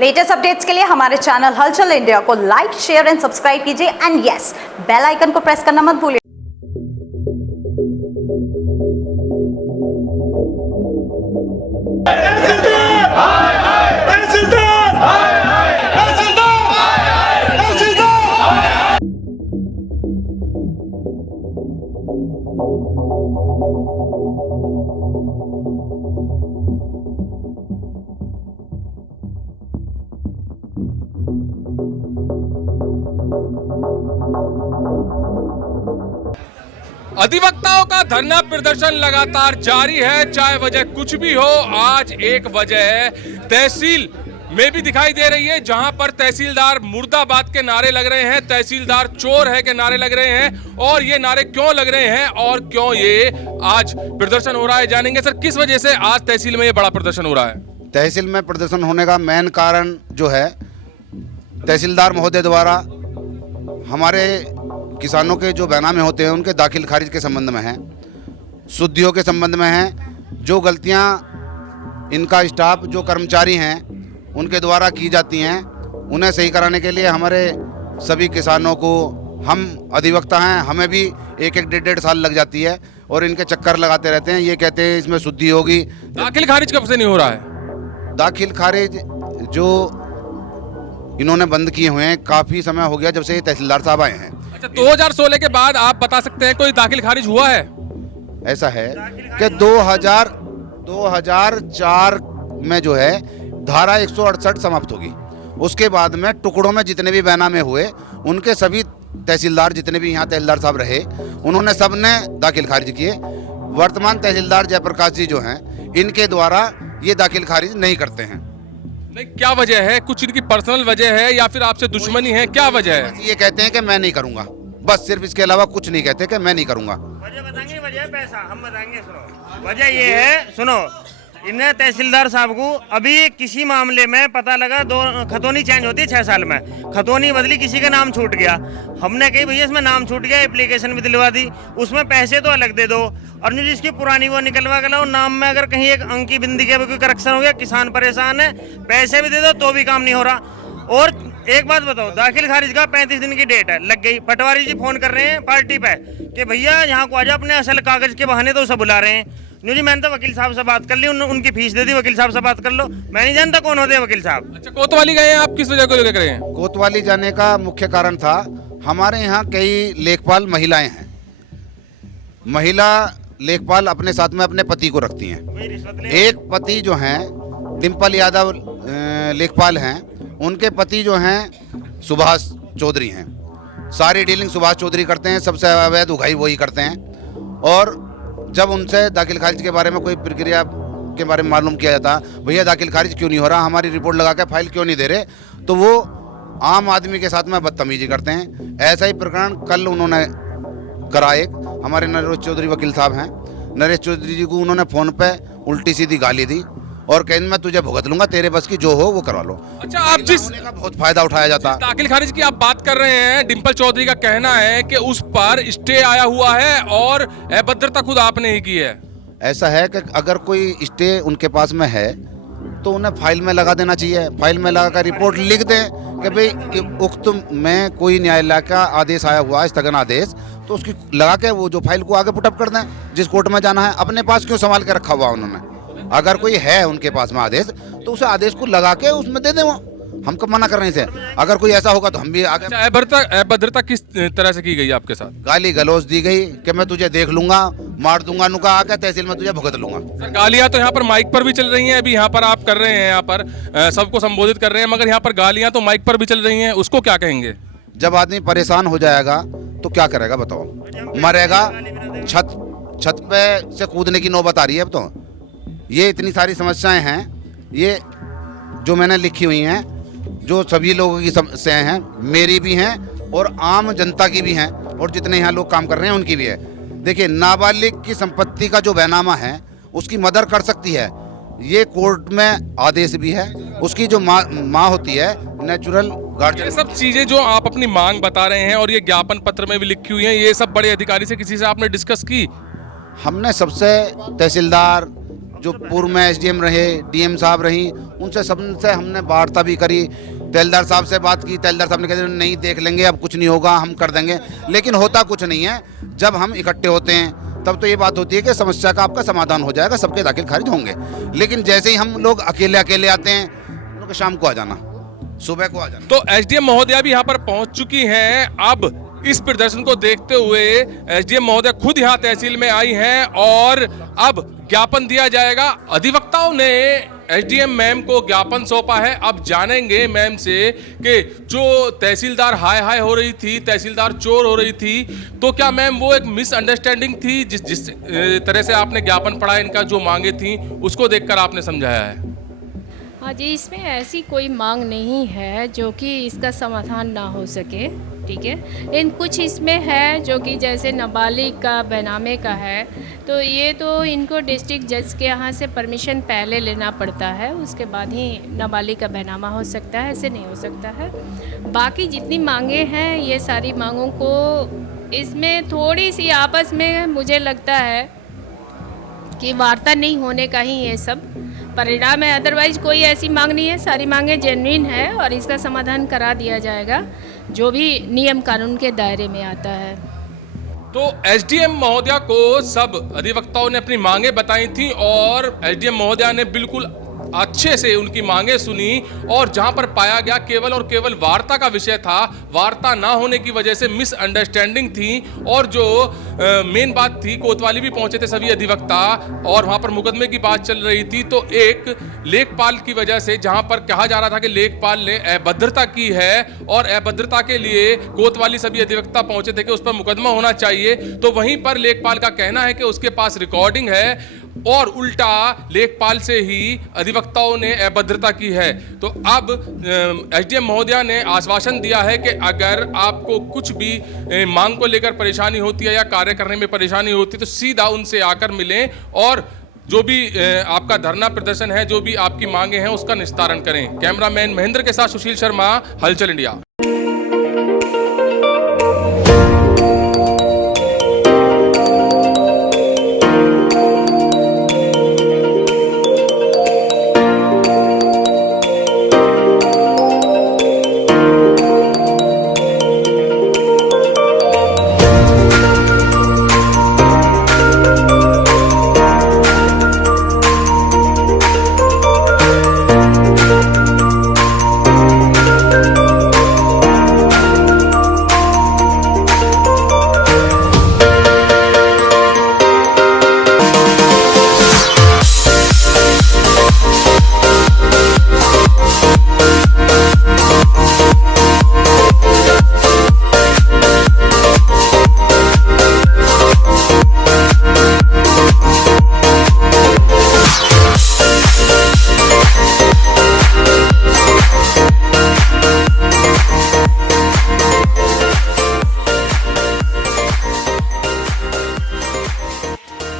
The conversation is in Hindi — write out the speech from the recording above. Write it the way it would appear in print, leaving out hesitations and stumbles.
लेटेस्ट अपडेट्स के लिए हमारे चैनल हलचल इंडिया को लाइक, शेयर एंड सब्सक्राइब कीजिए एंड यस, बेल आइकन को प्रेस करना मत भूलिए। अधिवक्ताओं का धरना प्रदर्शन लगातार जारी है, चाहे वजह कुछ भी हो। आज एक वजह है तहसील में भी दिखाई दे रही है, जहां पर तहसीलदार मुर्दाबाद के नारे लग रहे हैं, तहसीलदार चोर है के नारे लग रहे हैं। और ये नारे क्यों लग रहे हैं और क्यों ये आज प्रदर्शन हो रहा है, जानेंगे। सर, किस वजह से आज तहसील में ये बड़ा प्रदर्शन हो रहा है? तहसील में प्रदर्शन होने का मेन कारण जो है, तहसीलदार महोदय द्वारा हमारे किसानों के जो बैनामे होते हैं उनके दाखिल खारिज के संबंध में हैं, शुद्धियों के संबंध में हैं। जो गलतियां इनका स्टाफ, जो कर्मचारी हैं, उनके द्वारा की जाती हैं, उन्हें सही कराने के लिए हमारे सभी किसानों को, हम अधिवक्ता हैं, हमें भी एक डेढ़ साल लग जाती है और इनके चक्कर लगाते रहते हैं। ये कहते हैं इसमें शुद्धि होगी। दाखिल खारिज कब से नहीं हो रहा है? दाखिल खारिज जो इन्होंने बंद किए हुए हैं, काफ़ी समय हो गया जब से ये तहसीलदार साहब आए हैं। अच्छा, 2016 के बाद आप बता सकते हैं कोई दाखिल खारिज हुआ है? ऐसा है कि 2004 में जो है धारा 168 समाप्त होगी। उसके बाद में टुकड़ों में जितने भी बैनामे हुए, उनके सभी तहसीलदार, जितने भी यहाँ तहसीलदार साहब रहे, उन्होंने सब ने दाखिल खारिज किए। वर्तमान तहसीलदार जयप्रकाश जी जो हैं, इनके द्वारा ये दाखिल खारिज नहीं करते हैं। नहीं, क्या वजह है? कुछ इनकी पर्सनल वजह है या फिर आपसे दुश्मनी है? क्या वजह है? ये कहते हैं कि मैं नहीं करूँगा, बस सिर्फ इसके अलावा कुछ नहीं कहते कि मैं नहीं करूँगा। वजह बताएंगे, वजह है पैसा, हम बताएंगे। सुनो, वजह ये है, सुनो, इन्हें तहसीलदार साहब को अभी किसी मामले में पता लगा, दो खतौनी चेंज होती है 6 साल में, खतौनी बदली, किसी का नाम छूट गया। हमने कही भैया इसमें नाम छूट गया, एप्लीकेशन भी दिलवा दी, उसमें पैसे तो अलग दे दो, और जो जिसकी पुरानी वो निकलवा के लाओ, नाम में अगर कहीं एक अंक की बिंदी के कोई करेक्शन हो गया, किसान परेशान है, पैसे भी दे दो तो भी काम नहीं हो रहा। और एक बात बताओ, दाखिल खारिज का 35 दिन की डेट है, लग गई। पटवारी जी फोन कर रहे हैं पार्टी पे कि भैया यहाँ को आ जाओ, अपने असल कागज के बहाने तो उसे बुला रहे हैं। जी, मैंने तो वकील साहब से बात कर ली, उनकी फीस दे दी, वकील साहब से बात कर लो। मैं नहीं जानता कौन होते हैं वकील साहब। अच्छा, कोतवाली गए हैं आप, किस वजह को लेकर गए हैं? कोतवाली जाने का मुख्य कारण था, हमारे यहाँ कई लेखपाल महिलाएं हैं। महिला लेखपाल अपने साथ में अपने पति को रखती हैं। एक पति जो हैं डिम्पल यादव लेखपाल हैं, उनके पति जो हैं सुभाष चौधरी हैं। सारी डीलिंग सुभाष चौधरी करते हैं, सबसे अवैध उगाई वही करते हैं। और जब उनसे दाखिल खारिज के बारे में कोई प्रक्रिया के बारे में मालूम किया जाता, भैया दाखिल खारिज क्यों नहीं हो रहा, हमारी रिपोर्ट लगा के फाइल क्यों नहीं दे रहे, तो वो आम आदमी के साथ में बदतमीजी करते हैं। ऐसा ही प्रकरण कल उन्होंने करा एक, हमारे नरेश चौधरी वकील साहब हैं, नरेश चौधरी जी को उन्होंने फ़ोन पे उल्टी सीधी गाली दी और कहने मैं तुझे भुगत लूंगा, तेरे बस की जो हो वो करवा लो। अच्छा, आप जिस का बहुत फायदा उठाया जाता। दाखिल खारिज की आप बात कर रहे हैं, डिम्पल चौधरी का कहना है कि उस पर स्टे आया हुआ है और अभद्रता खुद आपने ही की है। ऐसा है कि अगर कोई स्टे उनके पास में है तो उन्हें फाइल में लगा देना चाहिए। फाइल में लगा कर रिपोर्ट लिख दें कि भाई उक्त में कोई न्यायालय का आदेश आया हुआ है, स्थगन आदेश, तो उसकी लगा के वो जो फाइल को आगे पुटअप कर दें, जिस कोर्ट में जाना है। अपने पास क्यों संभाल के रखा हुआ उन्होंने? अगर कोई है उनके पास में आदेश, तो उसे आदेश को लगा के उसमें दे दें। वो हम कब मना कर रहे हैं? अगर कोई ऐसा होगा तो हम भी आगे। अभद्रता किस तरह से की गई आपके साथ? गाली गलौज दी गई कि मैं तुझे देख लूंगा, मार दूंगा, नुका आके तहसील में तुझे भुगत लूंगा। सर, गालियां तो यहाँ पर माइक पर भी चल रही हैं, अभी यहाँ पर आप कर रहे हैं, यहाँ पर सबको संबोधित कर रहे हैं, मगर यहाँ पर गालियां तो माइक पर भी चल रही हैं, उसको क्या कहेंगे? जब आदमी परेशान हो जाएगा तो क्या करेगा बताओ? मरेगा, छत पे से कूदने की नौबत आ रही है अब तो। ये इतनी सारी समस्याएं हैं, ये जो मैंने लिखी हुई हैं, जो सभी लोगों की समस्याएं हैं, मेरी भी हैं और आम जनता की भी हैं, और जितने यहाँ लोग काम कर रहे हैं उनकी भी है। देखिए, नाबालिग की संपत्ति का जो बैनामा है उसकी मदर कर सकती है, ये कोर्ट में आदेश भी है। उसकी जो माँ होती है, नेचुरल गार्जियन। ये सब चीजें जो आप अपनी मांग बता रहे हैं और ये ज्ञापन पत्र में भी लिखी हुई हैं, ये सब बड़े अधिकारी से किसी से आपने डिस्कस की? हमने सबसे, तहसीलदार, जो पूर्व में एसडीएम रहे, डीएम साहब रही, उनसे सबसे हमने वार्ता भी करी। तहसीलदार साहब से बात की, तहसीलदार साहब ने कहा नहीं देख लेंगे, अब कुछ नहीं होगा, हम कर देंगे। लेकिन होता कुछ नहीं है। जब हम इकट्ठे होते हैं तब तो ये बात होती है कि समस्या का आपका समाधान हो जाएगा, सबके दाखिल खारिज होंगे। लेकिन जैसे ही हम लोग अकेले अकेले आते हैं, उनको शाम को आ जाना, सुबह को आ जाना। तो एसडीएम महोदया भी यहाँ पर पहुंच चुकी हैं। अब इस प्रदर्शन को देखते हुए एसडीएम महोदया खुद यहाँ तहसील में आई हैं और अब ज्ञापन दिया जाएगा। अधिवक्ताओं ने एसडीएम मैम को ज्ञापन सौंपा है। अब जानेंगे मैम से कि जो तहसीलदार हाय हाय हो रही थी, तहसीलदार चोर हो रही थी, तो क्या मैम वो एक मिसअंडरस्टैंडिंग थी? जिस तरह से आपने ज्ञापन पढ़ा, इनका जो मांगे थी उसको देखकर आपने समझाया है? हाँ जी, इसमें ऐसी कोई मांग नहीं है जो कि इसका समाधान ना हो सके, ठीक है। लेकिन कुछ इसमें है जो कि जैसे नाबालिग का बैनामे का है, तो ये तो इनको डिस्ट्रिक्ट जज के यहाँ से परमिशन पहले लेना पड़ता है, उसके बाद ही नाबालिग का बैनामा हो सकता है, ऐसे नहीं हो सकता है। बाकी जितनी मांगे हैं, ये सारी मांगों को इसमें थोड़ी सी आपस में मुझे लगता है कि वार्ता नहीं होने का ही ये सब परिणाम है। अदरवाइज कोई ऐसी मांग नहीं है, सारी मांगें जेन्युइन है और इसका समाधान करा दिया जाएगा जो भी नियम कानून के दायरे में आता है। तो एसडीएम महोदया को सब अधिवक्ताओं ने अपनी मांगे बताई थी और एसडीएम महोदया ने बिल्कुल अच्छे से उनकी मांगे सुनी और जहां पर पाया गया केवल और केवल वार्ता का विषय था, वार्ता ना होने की वजह से मिसअंडरस्टैंडिंग थी और जो मेन बात थी, कोतवाली भी पहुंचे थे सभी अधिवक्ता और वहां पर मुकदमे की बात चल रही थी। तो एक लेखपाल की वजह से जहां पर कहा जा रहा था कि लेखपाल ने अभद्रता की है और अभद्रता के लिए कोतवाली सभी अधिवक्ता पहुंचे थे कि उस पर मुकदमा होना चाहिए, तो वहीं पर लेखपाल का कहना है कि उसके पास रिकॉर्डिंग है और उल्टा लेखपाल से ही अधिवक्ताओं ने अभद्रता की है। तो अब एसडीएम महोदया ने आश्वासन दिया है कि अगर आपको कुछ भी मांग को लेकर परेशानी होती है या कार्य करने में परेशानी होती है तो सीधा उनसे आकर मिलें और जो भी आपका धरना प्रदर्शन है, जो भी आपकी मांगे हैं, उसका निस्तारण करें। कैमरामैन महेंद्र के साथ सुशील शर्मा, हलचल इंडिया।